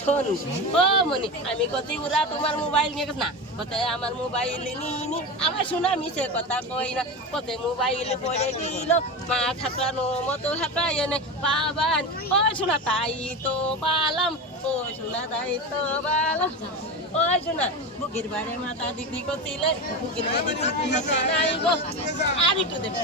শোন ও মনি আমি কত উড়া তোমার মোবাইল নিয়ে না কত আমার মোবাইল নিনি আমার শোনা মিছে কথা কই না কত মোবাইল পড়ে গেল মা থাকানো মতো থাকায় এনে পাবান ও শোনা তাই তো পালাম ও শোনা তাই তো পালাম ও শোনা বুকের বারে মাথা দিদি কতিলে বুকের বারে দিদি নাই গো আর একটু দেবে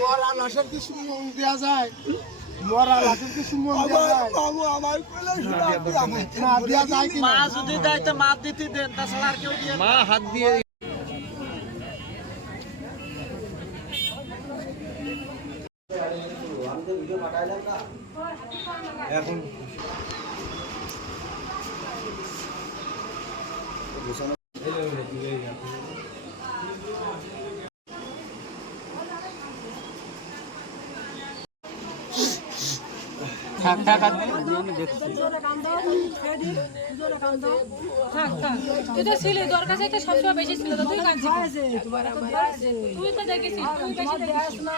মরা লাশের কি সুমন দেওয়া যায় মরা লাশের কি সুমন দেওয়া যায় বাবু আমার না দেওয়া যায় কি মা যদি দেয় তো মা দিতে দেন তাছাড়া আর কেউ দিয়ে মা হাত দিয়ে এখন তুই তো ছিলি তোর কাছে একটা সবসময় বেশি ছিল তো তুই কাঁদছিস তুই তো দেখেছিস তুই বেশি দেখিস না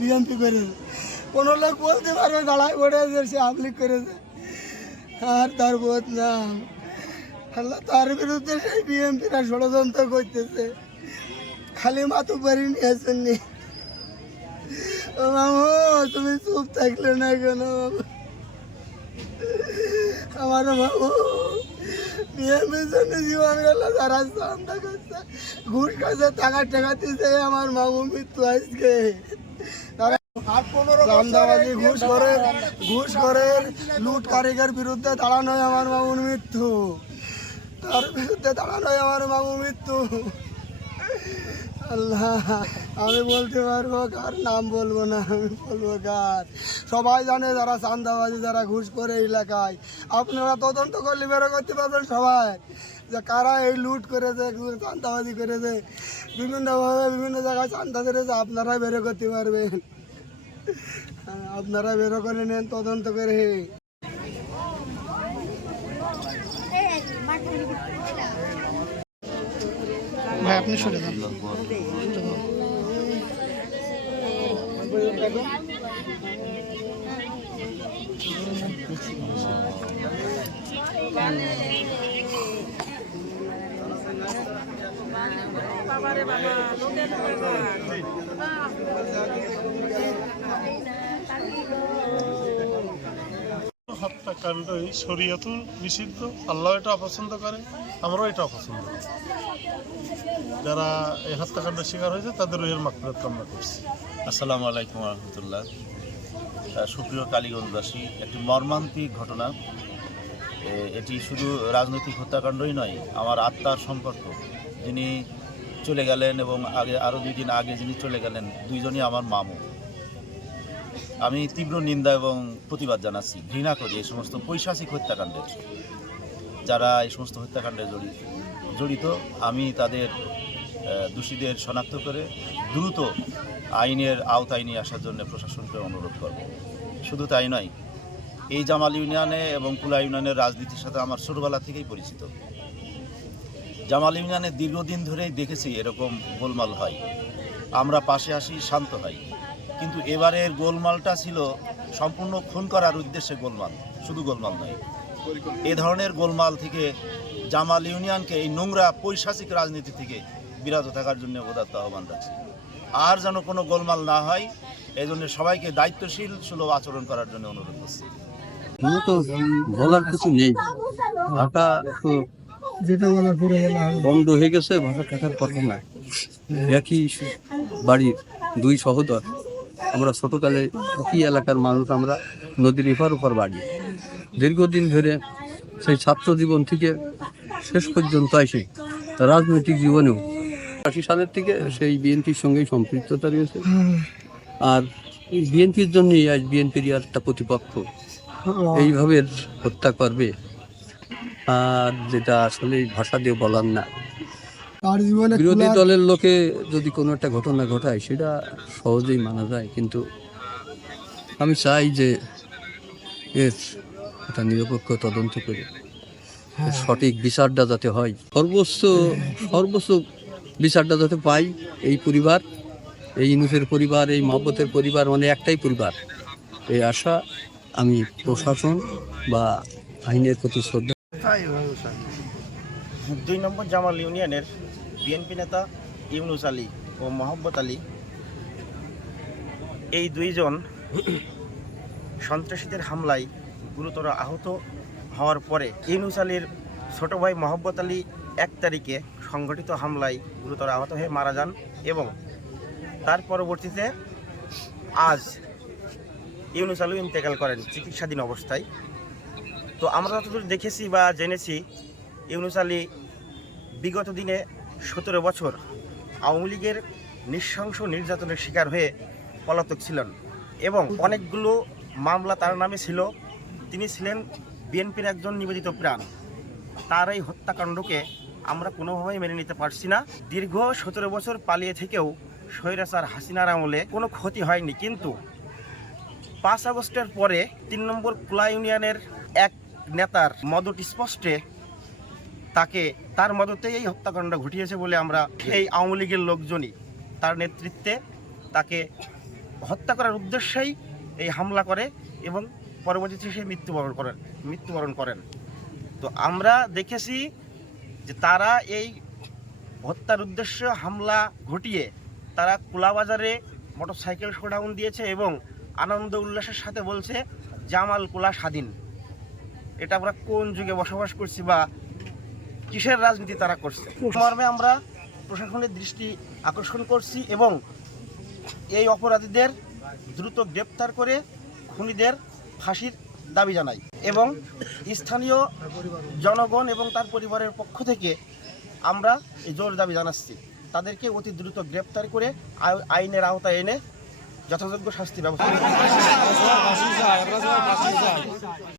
বিএনপি করেছে কোন লোক বলতে পারবে দাঁড়ায় পড়ে সে আবলিক করেছে আর তার বোধ নাম আল্লাহ তার বিরুদ্ধে সেই বিএনপিরা ষড়যন্ত্র করতেছে খালি মাথু বাড়ি নিয়েছেন নি ও মামু তুমি চুপ থাকলে না কেন আমার মামু বিএনপির জন্য জীবন গেল যারা চান্দা করছে ঘুষ খাচ্ছে টাকা টাকা দিচ্ছে আমার মামু মৃত্যু আজকে চান্দাবাজি ঘুষ করে লুট কারিগের বিরুদ্ধে দাঁড়ানোই আমার মামুর মৃত্যু তার বিরুদ্ধে দাঁড়ানোই আমার মামুর মৃত্যু আল্লাহ আমি বলতে পারবো কার নাম বলবো না আমি বলবো কার সবাই জানে যারা চান্দাবাজি যারা ঘুষ করে এলাকায় আপনারা তদন্ত করলে বেরো করতে পারবেন সবাই যে কারা এই লুট করেছে চান্দাবাজি করেছে বিভিন্নভাবে বিভিন্ন জায়গায় চান্দা ধরেছে আপনারাই বেরো করতে পারবেন আপনারা বেরো করে নেন তদন্ত করে ভাই আপনি সরে যান হত্যাকাণ্ডই শরীয়ত নিষিদ্ধ, আল্লাহ এটা অপছন্দ করে, আমরাও এটা অপছন্দ করি। যারা এই হত্যাকাণ্ডের শিকার হয়েছে তাদের রুহের মাগফিরাত কামনা করছি। আসসালামু আলাইকুম রহমতুল্লাহ। সুপ্রিয় কালীগঞ্জবাসী, একটি মর্মান্তিক ঘটনা। এটি শুধু রাজনৈতিক হত্যাকাণ্ডই নয়, আমার আত্মার সম্পর্ক। যিনি চলে গেলেন এবং আরও 2 দিন আগে যিনি চলে গেলেন, দুইজনই আমার মামু। আমি তীব্র নিন্দা এবং প্রতিবাদ জানাচ্ছি, ঘৃণা করি এই সমস্ত পৈশাচিক হত্যাকাণ্ডের। যারা এই সমস্ত হত্যাকাণ্ডে জড়িত, আমি তাদের দোষীদের শনাক্ত করে দ্রুত আইনের আওতায় নিয়ে আসার জন্য প্রশাসনকে অনুরোধ করব। শুধু তাই নয়, এই জামাল ইউনিয়নে এবং কুলা ইউনিয়নের রাজনীতির সাথে আমার ছোটবেলা থেকেই পরিচিত। জামাল ইউনিয়নে দীর্ঘদিন ধরেই দেখেছি এরকম গোলমাল হয়, আমরা পাশে আসি, শান্ত হয়। কিন্তু এবারের গোলমালটা ছিল সম্পূর্ণ খুন করার উদ্দেশ্যে গোলমাল, শুধু গোলমাল নয়। এ ধরনের গোলমাল থেকে জামাল ইউনিয়নকে এই নোংরা পৈশাচিক রাজনীতি থেকে বিরত থাকার জন্য উদাত্ত আহ্বান রাখছি। আর যেন কোনো গোলমাল না হয়, এই জন্য সবাইকে দায়িত্বশীল সুলভ আচরণ করার জন্য অনুরোধ করছি। তো বলার কিছু নেই, ভাষা তো যেটা বলার পুরো বন্ধ হয়ে গেছে, ভাষা থাকার কথা না। একই বাড়ির 2 সহোদর, আমরা ছোটকালে একই এলাকার মানুষ, আমরা নদীর এপার ওপার বাড়ি। দীর্ঘদিন ধরে সেই ছাত্র জীবন থেকে শেষ পর্যন্ত এসে রাজনৈতিক জীবনেও ৮০ সালের থেকে সেই বিএনপির সঙ্গেই সম্পৃক্ততা রয়েছে। আর এই বিএনপির জন্যই আজ বিএনপির একটা প্রতিপক্ষ এইভাবে হত্যা করবে, আর যেটা আসলে ভাষা দিয়ে বলার না। তার জীবনে বিরোধী দলের লোকে যদি কোনো একটা ঘটনা ঘটায় সেটা সহজেই মানা যায়, কিন্তু আমি চাই যে এর একটা নিরপেক্ষ তদন্ত করে এর সঠিক বিচারটা যাতে হয়, সর্বোচ্চ বিচারটা যাতে পাই এই পরিবার, এই ইউনুসের পরিবার, এই মহব্বতের পরিবার, মানে একটাই পরিবার। এই আশা আমি প্রশাসন বা আইনের প্রতি শ্রদ্ধা। ২ নম্বর জামাল ইউনিয়নের বিএনপি নেতা ইউনুস আলী ও মহব্বত আলী, এই দুইজন সন্ত্রাসীদের হামলায় গুরুতর আহত হওয়ার পরে ইউনুস আলীর ছোট ভাই মহব্বত আলী ১ তারিখে সংগঠিত হামলায় গুরুতর আহত হয়ে মারা যান এবং তার পরবর্তীতে আজ ইউনুস আলী ইন্তেকাল করেন চিকিৎসাধীন অবস্থায়। তো আমরা যতদূর দেখেছি বা জেনেছি, ইউনুস আলী বিগত দিনে ১৭ বছর আওয়ামী লীগের নৃশংস নির্যাতনের শিকার হয়ে পলাতক ছিলেন এবং অনেকগুলো মামলা তার নামে ছিল। তিনি ছিলেন বিএনপির একজন নিবেদিত প্রাণ। তার এই হত্যাকাণ্ডকে আমরা কোনোভাবেই মেনে নিতে পারছি না। দীর্ঘ ১৭ বছর পালিয়ে থেকেও স্বৈরাচার হাসিনার আমলে কোনো ক্ষতি হয়নি, কিন্তু ৫ আগস্টের পরে ৩ নম্বর কুলা ইউনিয়নের এক নেতার মদত স্পষ্টে তার মদতেই এই হত্যাকাণ্ড ঘটিয়েছে বলে আমরা এই আওয়ামী লীগের লোকজনই তার নেতৃত্বে তাকে হত্যা করার উদ্দেশ্যেই এই হামলা করে এবং পরবর্তীতে সে মৃত্যুবরণ করেন। তো আমরা দেখেছি যে তারা এই হত্যার উদ্দেশ্যে হামলা ঘটিয়ে তারা কুলাবাজারে মোটরসাইকেল শোডাউন দিয়েছে এবং আনন্দ উল্লাসের সাথে বলছে জামাল কুলা স্বাধীন। এটা আমরা কোন যুগে বসবাস করছি বা কিসের রাজনীতি তারা করছে, মর্মে আমরা প্রশাসনের দৃষ্টি আকর্ষণ করছি এবং এই অপরাধীদের দ্রুত গ্রেপ্তার করে খুনিদের ফাঁসির দাবি জানাই এবং স্থানীয় জনগণ এবং তার পরিবারের পক্ষ থেকে আমরা এই জোর দাবি জানাচ্ছি তাদেরকে অতি দ্রুত গ্রেপ্তার করে আইনের আওতায় এনে যথাযোগ্য শাস্তি ব্যবস্থা